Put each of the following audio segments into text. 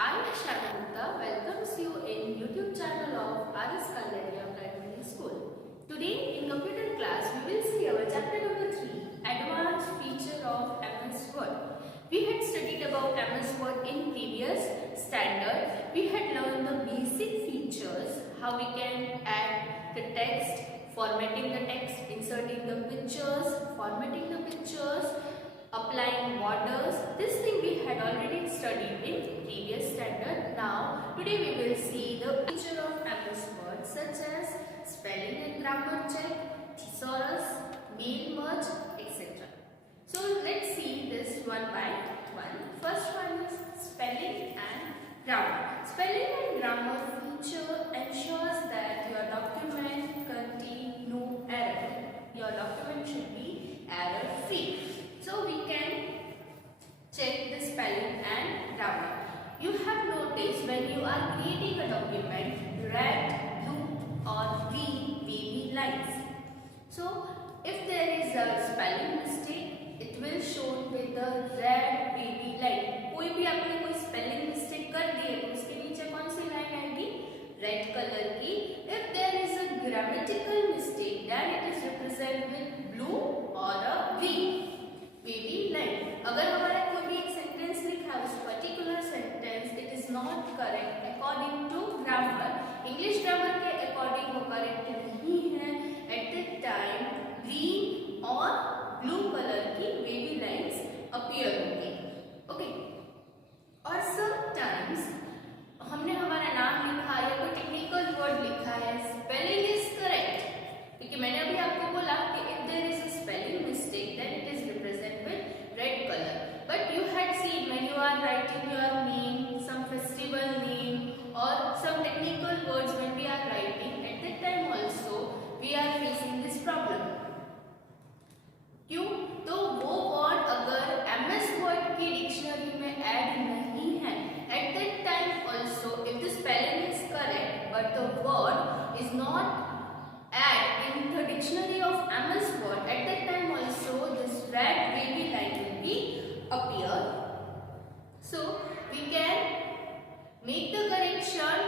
I am Shananta, welcomes you in YouTube channel of RS Kalyaria Primary School. Today in computer class we will see our chapter number 3, Advanced Feature of MS Word. We had studied about MS Word in previous standard. We had learned the basic features, how we can add the text, formatting the text, inserting the pictures, formatting the pictures, applying borders. This thing we had already studied in previous standard. Now today we will see the feature of MS Word such as spelling and grammar check, thesaurus, mail merge, etc. So let's see this one by one. First one is spelling and grammar. Spelling and grammar feature ensures that your document contains no error. Your document should be error free. So we can check the spelling and grammar. You have noticed when you are creating a document, red, blue or green wavy lines. So if there is a spelling mistake, it will show with the red wavy line. कोई भी आपने कोई spelling mistake कर दी है तो उसके नीचे कौन सी लाइन आएगी? Red color की. If there is a grammatical mistake, then it is represented with blue or a green wavy line. अगर हमारा कोई भी एक सेंटेंस लिखा है उस particular sentence it is not correct according to grammar, English grammar के अकॉर्डिंग वो करेक्ट नहीं है, एट द टाइम ग्रीन और ब्लू कलर की वेवी लाइंस अपीयर होंगी. ओके. और समटाइम्स हमने हमारा नाम लिखा या कोई टेक्निकल वर्ड लिखा है, स्पेलिंग इज करेक्ट, क्योंकि मैंने अभी आपको बोला कि if there is a spelling mistake then it is represented with red color. But you had seen when you are writing your name, some festival name or some technical words when we are writing, at that time also we are facing this problem. क्यों? तो वो word अगर MS word की dictionary में add नहीं है, at that time also if the spelling is correct but the word is not add in the dictionary of MS Word, at that time also this red wavy line will be appear. So we can make the correction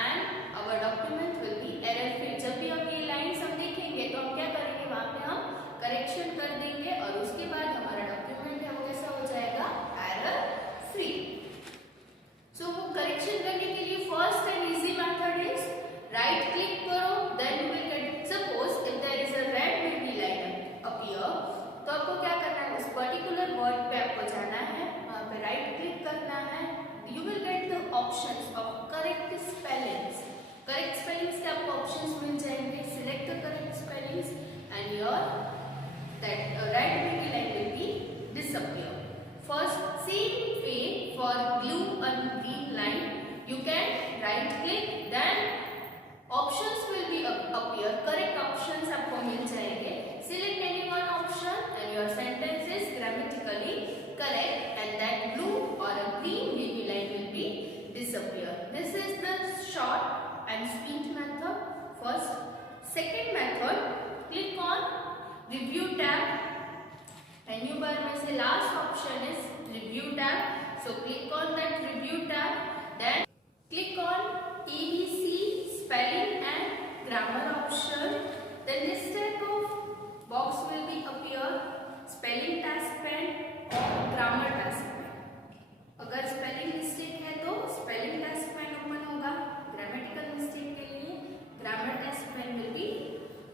and our document will be error free. जब भी हम ये lines हम देखेंगे तो हम क्या करेंगे, वहाँ पे हम correction कर देंगे और उसके बाद हमारा document है वो कैसा हो जाएगा, error free. So वो correction करने के लिए first and easy method is right click करो, then you will get, suppose if there is a red wavy line appear, तो आपको क्या करना है, उस पर्टिकुलर वर्ड पे आपको जाना है, वहाँ पे राइट क्लिक करना है, you will get the options of correct spellings. Correct spellings के आपको options मिल जाएंगे, select the correct spellings and your that red wavy line will be disappear. First, same way for blue and green line, you can right click, then options will be appear, correct options आपको मिल जाएंगे. Select any one option and your sentence is grammatically correct and that blue or a green wavy line will be disappear. This is the short and sweet method. First. Second method, click on review tab. Menu bar में से last option is review tab. So click on that review tab. Then click on ABC spelling and grammar option. Then this type of box will be appear, spelling task pen or grammar task pen. अगर spelling mistake है तो spelling task pen open होगा, grammatical mistake के लिए grammar task pen will be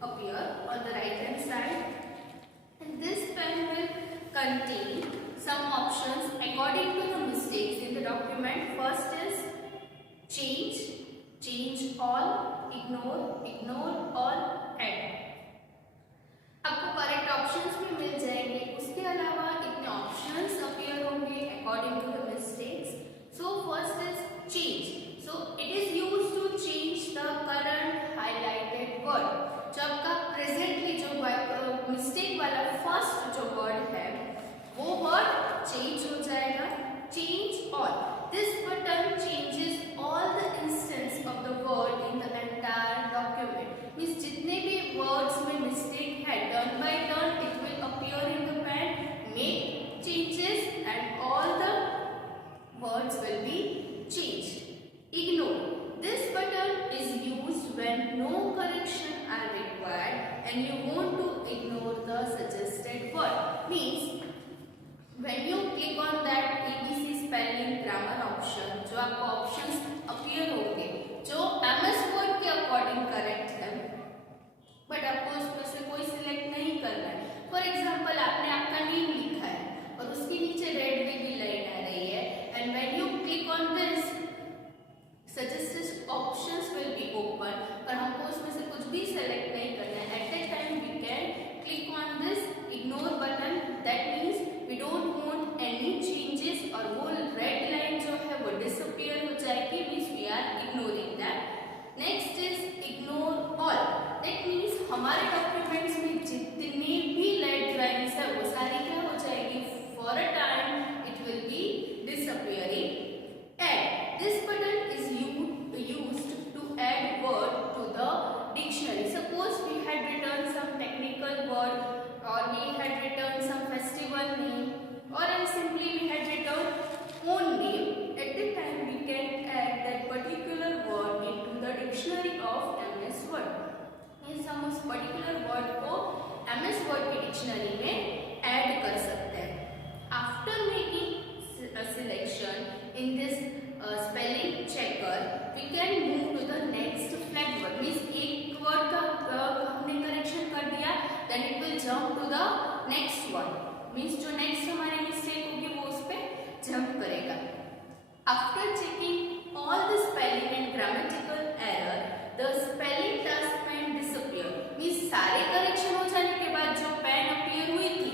appear on the right hand side. And this pen will contain some options according to the mistakes in the document. First is change, change all, ignore all, add. आपको correct options भी मिल जाएंगे, उसके अलावा इतने options appear होंगे according to the mistakes. So first is change. So it is used to change the current highlighted word. जो आपका प्रेजेंटली जो मिस्टेक वाला फर्स्ट जो वर्ड है वो वर्ड चेंज हो जाएगा. Change all. This button changes all the instance of the word in the entire document. Means जितने भी वर्ड्स में मिस्टेक है turn by turn it will appear in the pane, make changes and all the words will be changed. Ignore. This button is used when no correction are required and you want to ignore the suggested word. Means when you click on that ABC spelling grammar option, जो आपको options appear होंगे जो MS Word के according correct है, but आपको उसमें से कोई select नहीं करना है. For example, आपने आपका name लिखा है और उसके नीचे red wavy line आ रही है, and when you click on this, suggested options will be open, पर हमको उसमें से कुछ भी select नहीं करना है. At that time we can click on this ignore button. That means we don't want any changes और वो red line जो है वो disappear हो जाएगी. Means we are ignoring that. Next is ignore all. That means हमारे documents में जितनी भी red lines है वो सारी क्या हो जाएगी? For a time it will be disappearing. Add. This button is used to add word to the dictionary. Suppose we had written some technical word or we had written some festival name or simply we had written own name. At the time we can add that particular word into the dictionary of MS Word. means हम उस particular word को MS Word की dictionary में add कर सकते हैं. After making a selection in this spelling checker, we can move to the next flag word. means एक word का हमने correction कर दिया, then it will jump to the next one. means जो next हमारी mistake होगी वो उस पे jump करेगा. After checking all the spelling and grammatical error, the spelling task pen disappear. means सारे correction हो जाने के बाद जो pen appear हुई थी,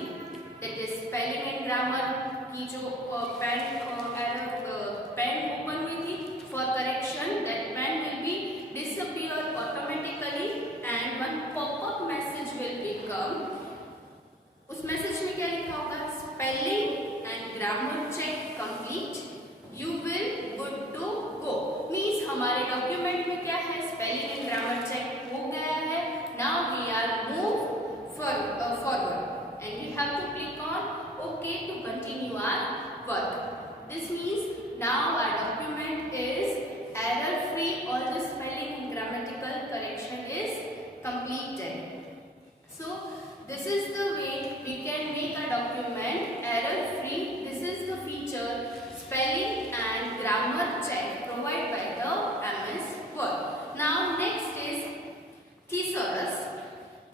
that is spelling and grammar की जो pen error pen open हुई थी for correction, that pen will be disappear automatically and one pop-up message will become. उस मैसेज में क्या लिखा होगा? Spelling and grammar check complete, you will good to go. Means हमारे डॉक्यूमेंट में क्या है? स्पेलिंग एंड ग्रामर चेक हो गया है. Now we are move forward and we have to click on okay to continue our work. This means now our document is error free. all the spelling and grammatical correction is completed. So this is the way we can make a document error free. This is the feature spelling and grammar check provided by the MS Word. Now next is thesaurus.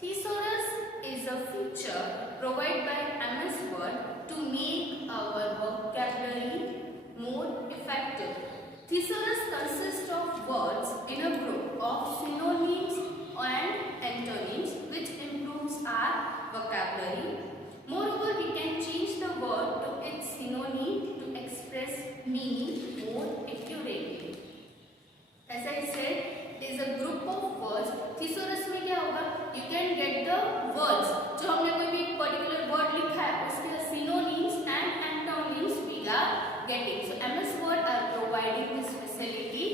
Thesaurus is a feature provided by MS Word to make our vocabulary more effective. Thesaurus consists of words in a group of synonyms and antonyms which improves our vocabulary. Moreover, we can change the word to its synonym to express meaning more accurately. As I said, it is a group of words. Thesaurus में क्या होगा? You can get the words. जो हमने कोई भी particular word लिखा है, उसके synonyms and antonyms we are getting. So MS Word are providing this facility.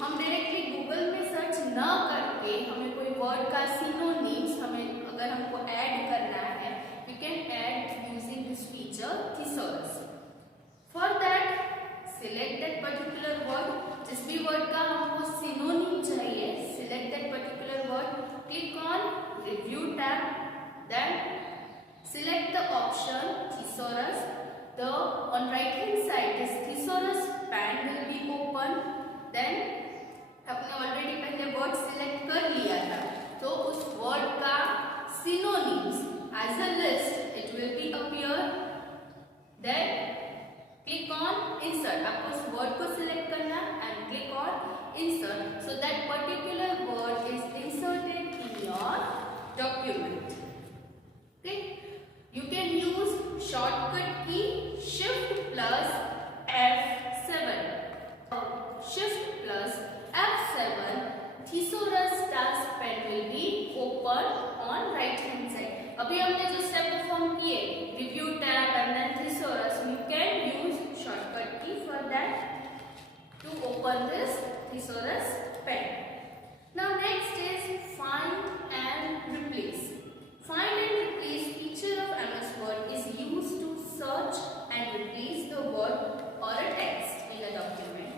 हम डायरेक्टली गूगल में सर्च न करके हमें कोई वर्ड का सिनोनिम्स हमें अगर हमको ऐड करना है, we can add using this feature thesaurus. For that, select that particular word. जिस भी वर्ड का हमको सिनोनिम चाहिए, select that particular word. Click on Review tab. Then select the option thesaurus. The on right hand side this thesaurus pen will be open. Then आपने already पहले word select कर लिया था, तो उस वर्ड का synonyms as a list it will be appear. Then click on insert. आपको उस वर्ड को सिलेक्ट करना and click on insert so that particular word is inserted in your document. Okay, you can use shortcut key shift plus F7. Shift plus F7, thesaurus task pen will be open on right hand side. अभी हमने जो step perform किए, review tab and then thesaurus, you can use shortcut key for that to open this thesaurus pen. Now next is find and replace. Find and replace feature of MS Word is used to search and replace the word or a text in a document.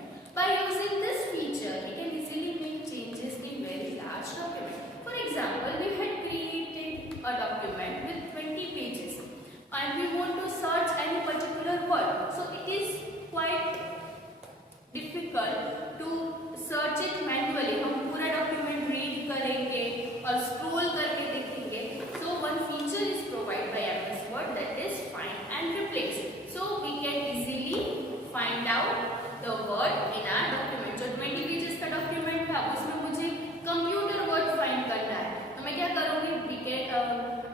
using this feature, we can easily make changes in very large document. For example, we had created a document with 20 pages and we want to search any particular word. So it is quite difficult to search it manually. हम पूरा document read करेंगे और scroll करके देखेंगे. So one feature is provided by MS Word, that is find and replace. So we can easily find out the word in our document. जो 20 pages का document था उसमें मुझे computer word find करना है. तो मैं क्या करूँगी?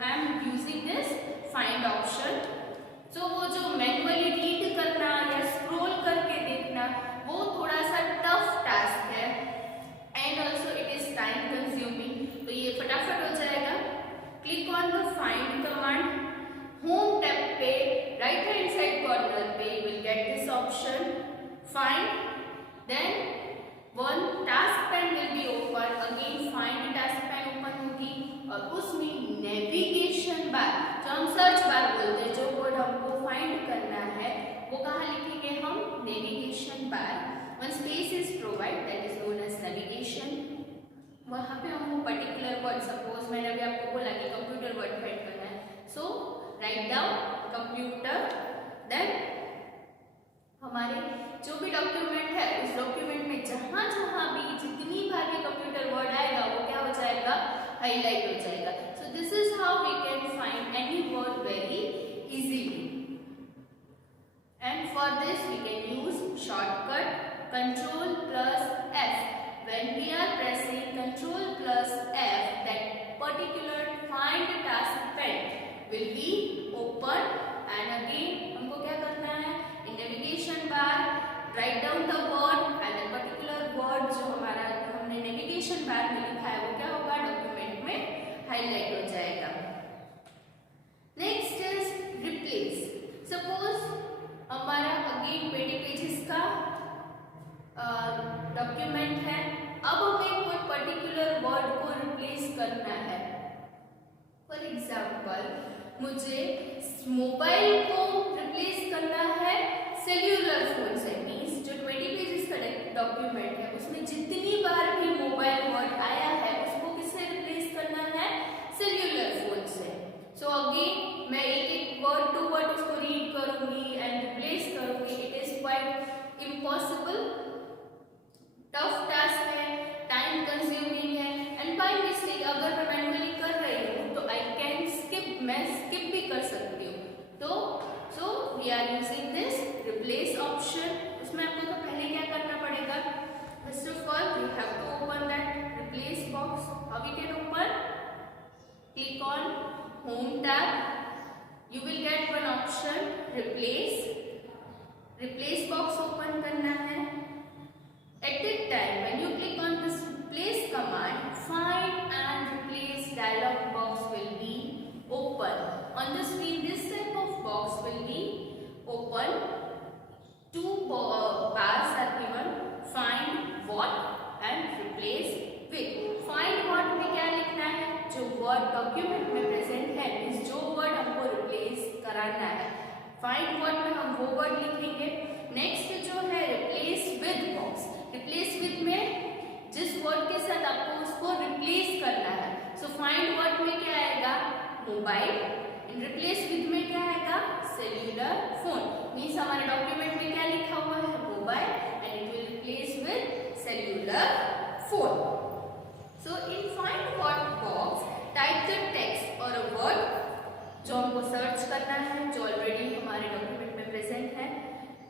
I am using this find option. So वो जो manually read करना या scroll करके देखना वो थोड़ा सा टफ टास्क है and also it is time consuming. तो ये फटाफट हो जाएगा. Click on the find command. Home tab पे राइट हैंड साइड कॉर्नर पे you will get this option find. Then one task pane will be open. Again find task pane open होगी और उसमें नेविगेशन बार, जो हम search bar बोलते हैं, जो वर्ड हमको फाइंड करना है वो कहाँ लिखेंगे हम? Navigation bar. One space is provide, that is known as navigation. वहाँ पे हमको पर्टिकुलर वर्ड, सपोज मैंने अभी आपको बोला कि कंप्यूटर वर्ड फाइंड करना है. सो राइट डाउन कंप्यूटर. देन हमारे जो भी डॉक्यूमेंट है उस डॉक्यूमेंट में जहाँ जहाँ भी जितनी बार भी कंप्यूटर वर्ड आएगा वो क्या हो जाएगा? हाईलाइट हो जाएगा. So this is how we can find any word very easily. And for this we can use shortcut Ctrl plus F. When we are pressing Ctrl plus F, that particular find task pane will be open and again हमको क्या करना है? In navigation bar write down the word and the particular word जो हमारा हमने navigation bar में लिखा है वो क्या होगा? डॉक्यूमेंट में हाईलाइट हो जाएगा. Next is replace. Suppose हमारा अगेन 20 पेजेस का डॉक्यूमेंट है. अब हमें कोई पर्टिकुलर वर्ड को रिप्लेस करना है. फॉर एग्जांपल मुझे मोबाइल को रिप्लेस करना है सेल्यूलर फोन से. मीन्स जो 20 पेजेस का डॉक्यूमेंट है उसमें जितनी बार भी मोबाइल वर्ड आया है उसको किससे रिप्लेस करना है? सेल्यूलर फोन से. सो अगेन मैं एक वर्ड टू वर्ड उसको रीड करूंगी एंड रिप्लेस करूंगी. It is quite impossible, tough task है, टाइम कंज्यूमिंग है एंड बाय मिस्टेक अगर मैं मैन्युअली कर रही हूँ तो आई कैन स्किप, मैं स्किप भी कर सकती हूँ. तो so we are using this replace option. उसमें आपको तो पहले क्या करना पड़ेगा? First of all we have to open that replace box. How we can open? Click on Home tab. You will get one option replace. Replace box open करना है. At that time when you click on this replace command, find and replace dialog box will be open. On the screen this type of box will be open. Two bars are given. Find what and replace with. Find what में क्या लिखना है? जो word document में present है, means जो word हमको replace कराना है. फाइंड वर्ड में हम वो वर्ड लिखेंगे. नेक्स्ट जो है replace with box. Replace with में जिस वर्ड के साथ आपको उसको रिप्लेस करना है. सो फाइंड वर्ड में क्या आएगा? मोबाइल. एंड रिप्लेस विद में क्या आएगा? Cellular phone. मींस हमारे डॉक्यूमेंट में क्या लिखा हुआ है? Mobile and it will replace with cellular phone. So in find what box, type the text or a word जो हमको सर्च करना है, जो ऑलरेडी हमारे डॉक्यूमेंट में प्रेजेंट है.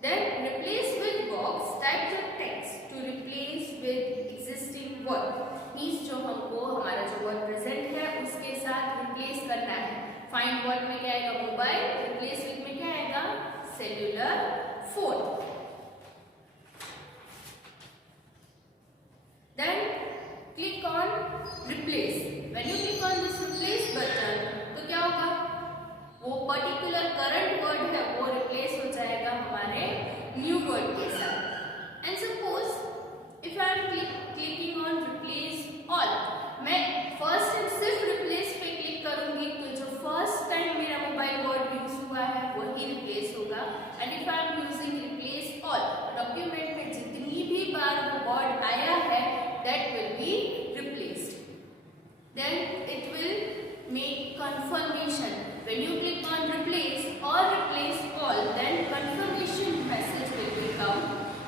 Then replace with box, type the text to replace with existing word. Means जो हमको हमारा जो वर्ड प्रेजेंट है उसके साथ रिप्लेस करना है. फाइंड वर्ड में क्या आएगा? मोबाइल. रिप्लेस विद में क्या आएगा? Cellular phone. Then click on replace. When you click on this replace button, तो क्या होगा? वो पर्टिकुलर करंट वर्ड है वो रिप्लेस हो जाएगा हमारे न्यू वर्ड के साथ. And suppose if I am clicking on replace all, मैं फर्स्ट टाइम सिर्फ रिप्लेस पे क्लिक करूंगी तो जो फर्स्ट टाइम मेरा मोबाइल वर्ड यूज हुआ है वही रिप्लेस होगा. And if I am using replace word आया है that will be replaced. Then it will make confirmation. When you click on replace or replace all, then confirmation message will become.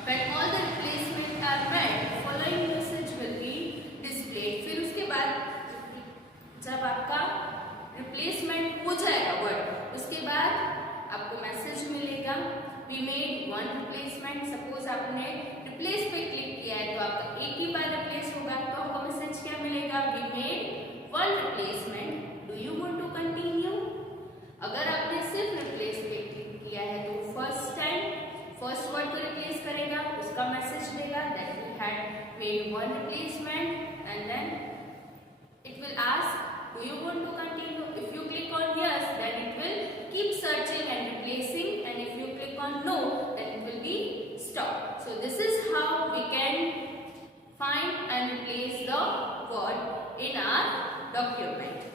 When all the replacement are met, following message will be displayed. फिर उसके बाद जब आपका replacement हो जाएगा word, उसके बाद आपको मैसेज मिलेगा we made one replacement. Suppose आपने रिप्लेस पे क्लिक किया है तो आपका एक ही बार रिप्लेस होगा, तो आपको मैसेज क्या मिलेगा? we made one replacement. do you want to continue? अगर आपने सिर्फ रिप्लेस पे क्लिक किया है तो फर्स्ट टाइम फर्स्ट वर्ड को रिप्लेस करेगा, उसका मैसेज देगा that we had made one replacement, and then it will ask do you want to continue? If you click on yes, then it will keep searching and replacing, and if you click on no, then it will be stop. So this is how we can find and replace the word in our document.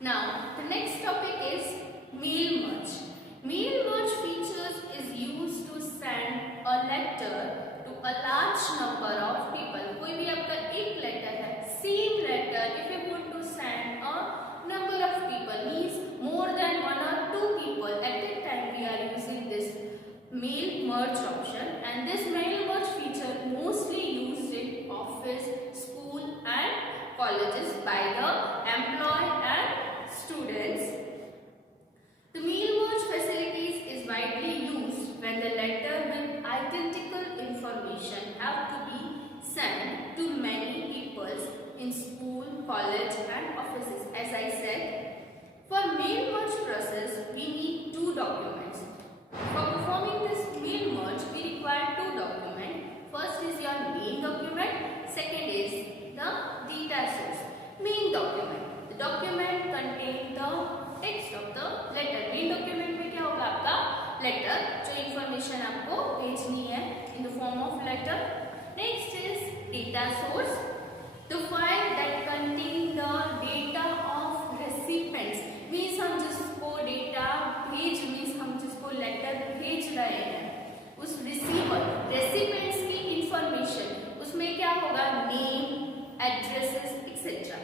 Now the next topic is mail merge. Mail merge features is used to send a letter to a large number of people. कोई भी आपका एक letter है, same letter, if you want to send a number of people, means more than one or two people, at that time we are using this mail merge option, and this mail merge feature mostly used in office, school and colleges by the employee and students. The mail merge facilities is widely used when the letter with identical information have to be sent to many people in school, college and offices. As I said, for mail merge process we need two documents. For performing this mail merge we require two documents. First is your main document, second is the data source. Main document, the document contain the text of the letter. Main document में क्या होगा? आपका letter, जो information आपको भेजनी है in the form of letter. Next is data source, the file that contain the data of recipients. Means हम जिसको डेटा भेज मींस हम जिसको लेटर भेज रहे हैं उस रिसीवर रेसिपिएंट्स की इंफॉर्मेशन, उसमें क्या होगा? Name, addresses etcetera.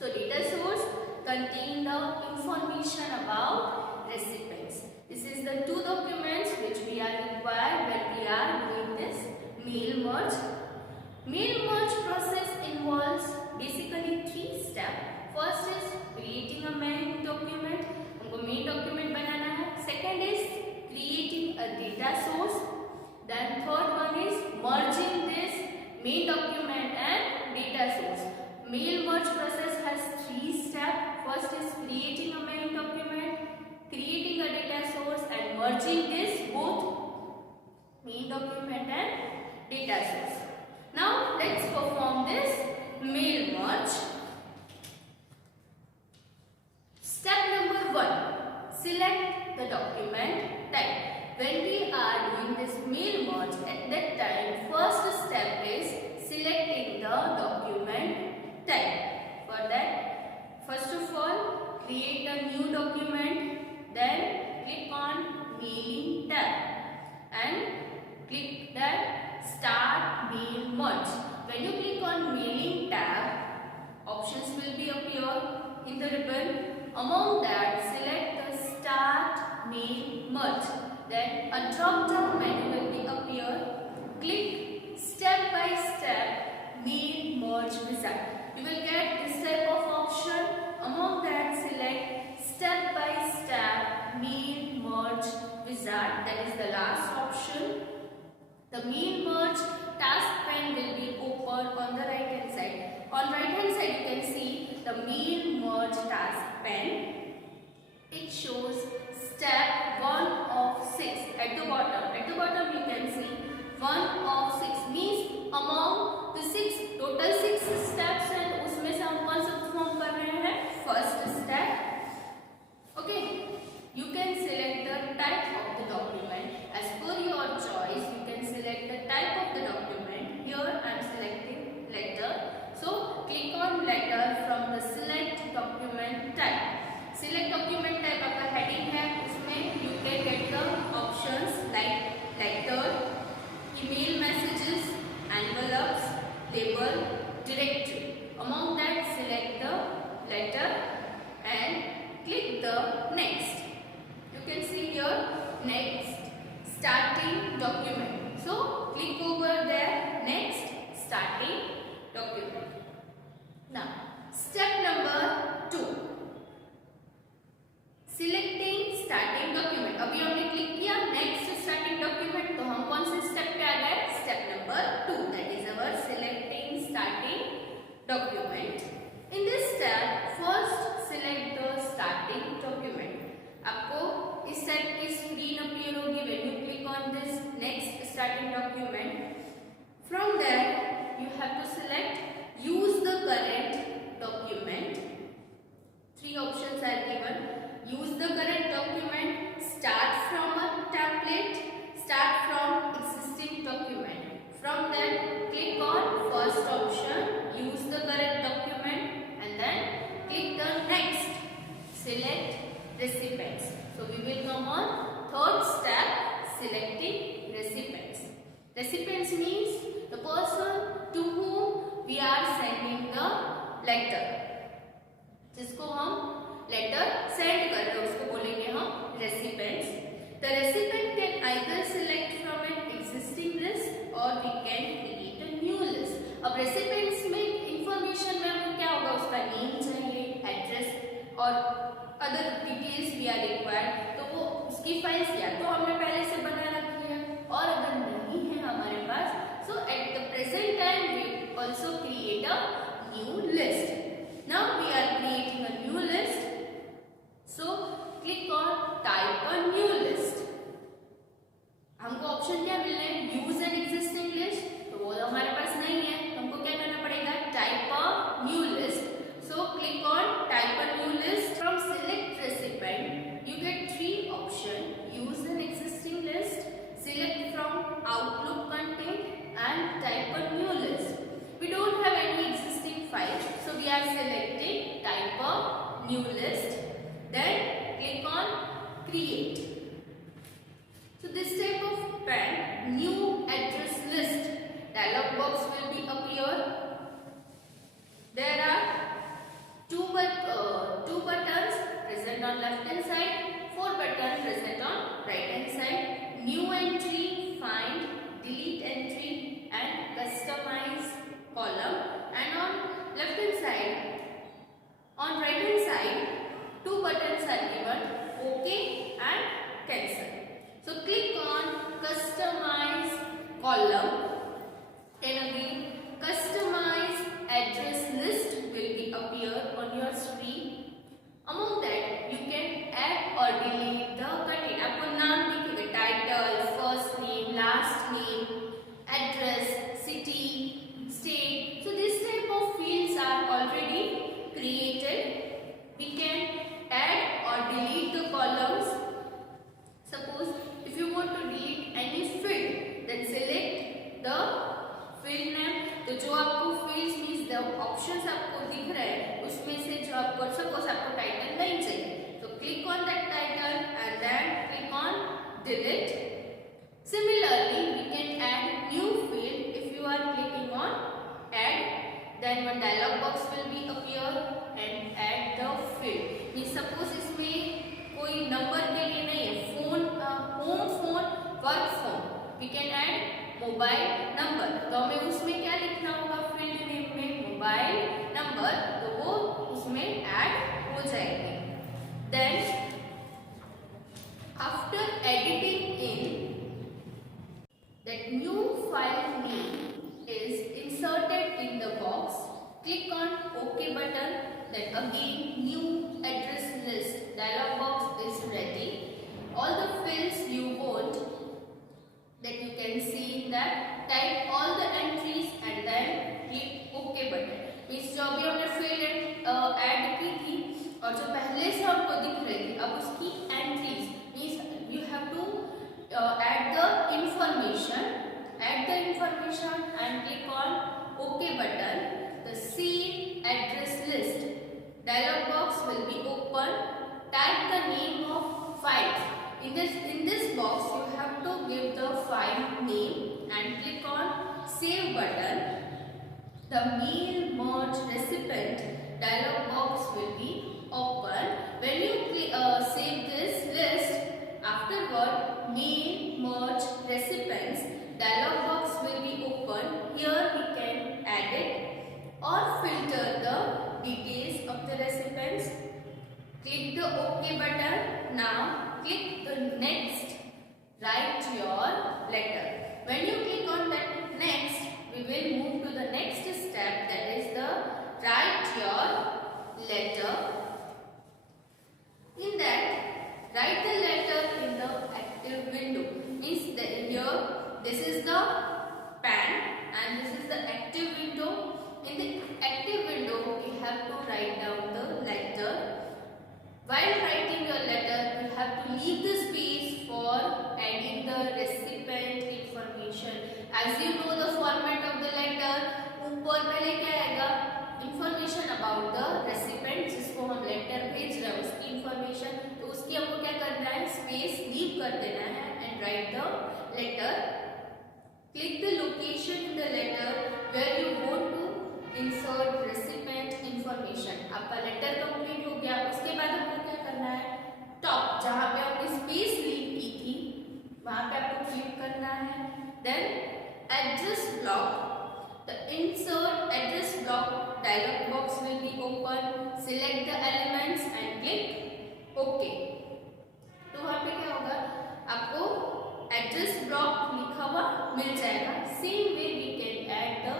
So data source contain the information about recipients. This is the two documents which we are required when we are doing this mail merge. Mail merge process involves basically three steps. First is creating a main document. हमको main document बनाना है. Second is creating a data source. Then third one is merging this main document and data source. Mail merge process has three steps. First is creating a main document, creating a data source and merging this both main document and data source. Now let's perform this mail merge. Step number 1, select the document type. When we are doing this mail merge, at that time first step is selecting the document type. For that, first of all, create a new document, then click on mailing tab and click that start mail merge. When you click on mailing tab, options will be appear in the ribbon. Among that, select the start mail merge. Then a drop down menu will be appear. Click step by step mail merge wizard. You will get this type of option. Among that, select step by step mail merge wizard. That is the last option. The mail merge task pane will be open on the right hand side. On right hand side you can see the mail merge task pane. It shows step 1 of 6 at the bottom. At the bottom you can see 1 of 6 means among the 6 total 6 steps and उसमें से हम कौन सा perform कर रहे हैं? First step. Okay, you can select the type of the document as per your choice. You can select the type of the document. Here I am selecting letter. So click on letter from the select document type. Select document type आपका heading है, उसमें you can get the options like letter, email messages, annual executable directory. Among that, select the letter and click the next. You can see here next starting document. So click over there, next starting document. Now step number 2, selecting starting document. अभी हमने click किया next starting document, तो हम कौन से step पे आ गए? Step number 2, that is our selecting starting document. In this step first select the starting document. आपको इस टाइप की स्क्रीन अपीयर होगी when you click on this next starting document. From there you have to select use the current document. 3 options are given. Use the current document, start from a template, start from existing document. From that, click on first option, use the current document, and then click the next, select recipients. So we will come on third step, selecting recipients. Recipients means the person to whom we are sending the letter. जिसको हम letter send कर रहे हैं उसको बोलेंगे हम recipients. The recipient can either select from an existing list or we can create a new list. अब recipients में इंफॉर्मेशन में हमें क्या होगा? उसका नेम चाहिए, एड्रेस और अदर डिटेल्स भी आर रिक्वायर्ड. तो वो उसकी फाइल्स या तो हमने पहले से बना रखी है और अगर नहीं है हमारे पास, so at the present time we also create a new list. Now we are creating a new list. So click on type a new list. हमको ऑप्शन क्या मिल रहे हैं? Use N existing list. तो वो हमारे पास नहीं है, हमको क्या करना पड़ेगा? Type a new list. So click on type a new list. From select recipient you get 3 option. Use an existing list, select from Outlook content and type a new list. We don't have any existing file, so we are selecting type a new list. Then click on create. So this type of pane, new address list dialog box will be appear. There are two buttons present on left hand side, 4 buttons present on right hand side. New entry, find, delete entry and customize column. And on left hand side, on right hand side, 2 buttons are given, OK and cancel. So click on customize column. Then again customize address list will be appear on your screen. Among that you can add or delete the content. आपको नाम दिखेगा, title, first name, last name, address, city, state. So this type of fields are already created. We can add or delete the columns. Suppose if you want to delete any field, then select the field name. तो जो आपको fields means the options आपको दिख रहे हैं उसमें से जो आपको suppose आपको title नहीं चाहिए, तो click on that title and then click on delete. Similarly, we can add new field if you are clicking on add, then one dialog box will be appear and add the field. means suppose इसमें कोई number के लिए नहीं है, phone, home phone, work phone, we can add mobile number. तो हमें उसमें क्या लिखना होगा? फील्ड नेम में मोबाइल नंबर, तो वो उसमें ऐड हो जाएंगे. Then after editing in that new file name is inserted in the box, click on OK button. Then again new address list dialog box is ready. All the fields you want that you can see in that, type all the entries and then click OK button. means जो अभी हमने field add की थी और जो पहले से आपको दिख रही थी, अब उसकी entries means you have to add the information and click on OK button. The seed address list dialog box will be open. Type the name of files. In this box you have to give the file name and click on save button. The mail merge recipient dialog box will be open. When you save this list, afterward mail merge recipients dialog box will be open. Here we can edit or filter the details of the recipients. Click the OK button. Now click the next. Write your letter. When you click on that next, we will move to the next step, that is the write your letter. In that, write the letter in the active window. Means that here this is the pen and this is the active window. In the active window, you have to write down the letter. While writing your letter, you have to leave the space for adding the recipient information. As you know the format of the letter, ऊपर पहले क्या आएगा? Information about the recipient जिसको हम letter भेज रहे हैं उसकी information. तो उसकी हमको क्या करना है? Space leave कर देना है and write the letter. Click the location in the letter where you want to insert recipient information. आपका letter complete हो गया. उसके बाद आपको क्या करना है? टॉप जहाँ पे आपने स्पेस लीव की थी वहाँ पे आपको क्लिक करना है. Then address block, the insert address block dialog box will be open. Select the elements and click okay. तो वहाँ पे क्या होगा? आपको एड्रेस ब्लॉक लिखा हुआ मिल जाएगा. Same way we can add the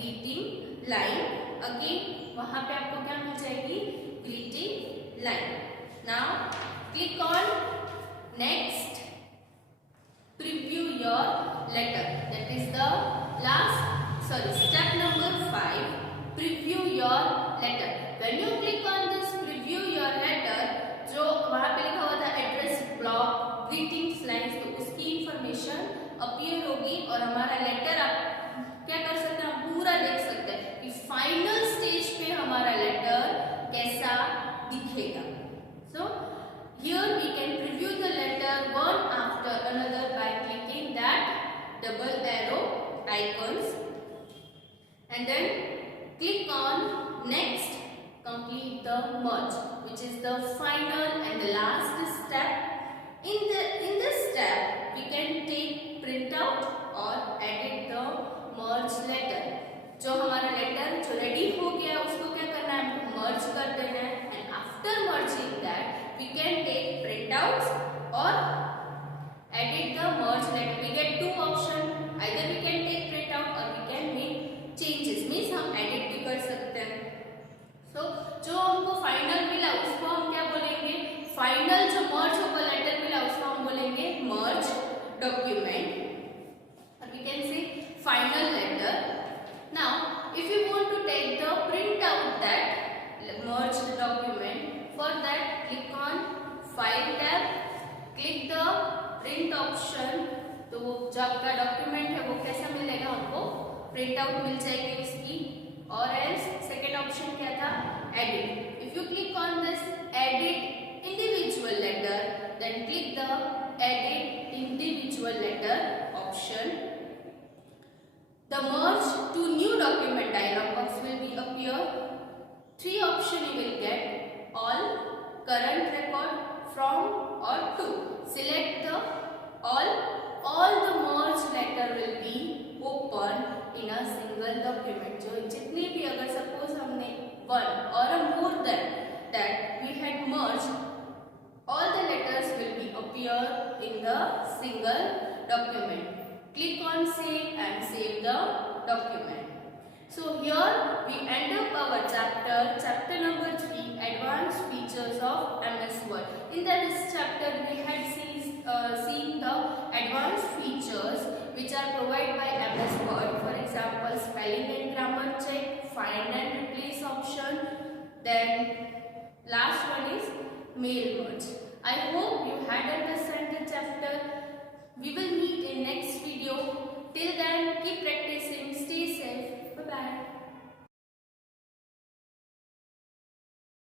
greeting line. Again वहाँ पे आपको क्या मिल जाएगी? Greeting line. Now click on next. Preview your letter. That is the step number 5. Preview your letter. When you click on this preview your letter, जो वहाँ पे लिखा हुआ था एड्रेस ब्लॉक ग्रीटिंग्स लाइन्स, तो उसकी इंफॉर्मेशन अपीयर होगी और हमारा लेटर आप क्या कर सकते हैं? आप पूरा देख सकते हैं कि फाइनल स्टेज पे हमारा लेटर कैसा दिखेगा. So here we can preview the letter one after another by clicking that double arrow icons and then click on next. Complete the merge, which is the final and the last step. In this step we can take printout or edit the merge letter. जो हमारा letter जो ready हो गया उसको क्या करना है? हमको मर्ज कर देना है. And after merging that we can take printouts or edit the merge letter. We get two option. Either we can take printout or we can make changes. Means हम एडिट भी कर सकते हैं. सो जो हमको फाइनल मिला उसको हम क्या बोलेंगे? फाइनल जो मर्ज होगा लेटर मिला उसको हम बोलेंगे मर्ज डॉक्यूमेंट. और we can say final letter. Now, if you want to take the print out that merged document, for that click on File tab, click the print option. तो जो आपका डॉक्यूमेंट है वो कैसा मिलेगा? हमको प्रिंट आउट मिल जाएगी उसकी. और एल्स सेकेंड ऑप्शन क्या था? Edit. If you click on this edit individual letter, then click the edit individual letter option. The merge to new document dialog box will be appear. 3 options you will get: all, current record, from or to. Select the all the merged letter will be open in a single document. जो जितनी भी अगर suppose हमने one or more than that we had merged, all the letters will be appear in the single document. Click on save and save the document. So here we end up our chapter number 3, advanced features of MS Word. In this chapter we had seen the advanced features which are provided by MS Word. For example, spelling and grammar check, find and replace option. Then last one is mail merge. I hope you had understand the chapter. We will meet in next video. Till then, keep practicing. Stay safe. Bye-bye.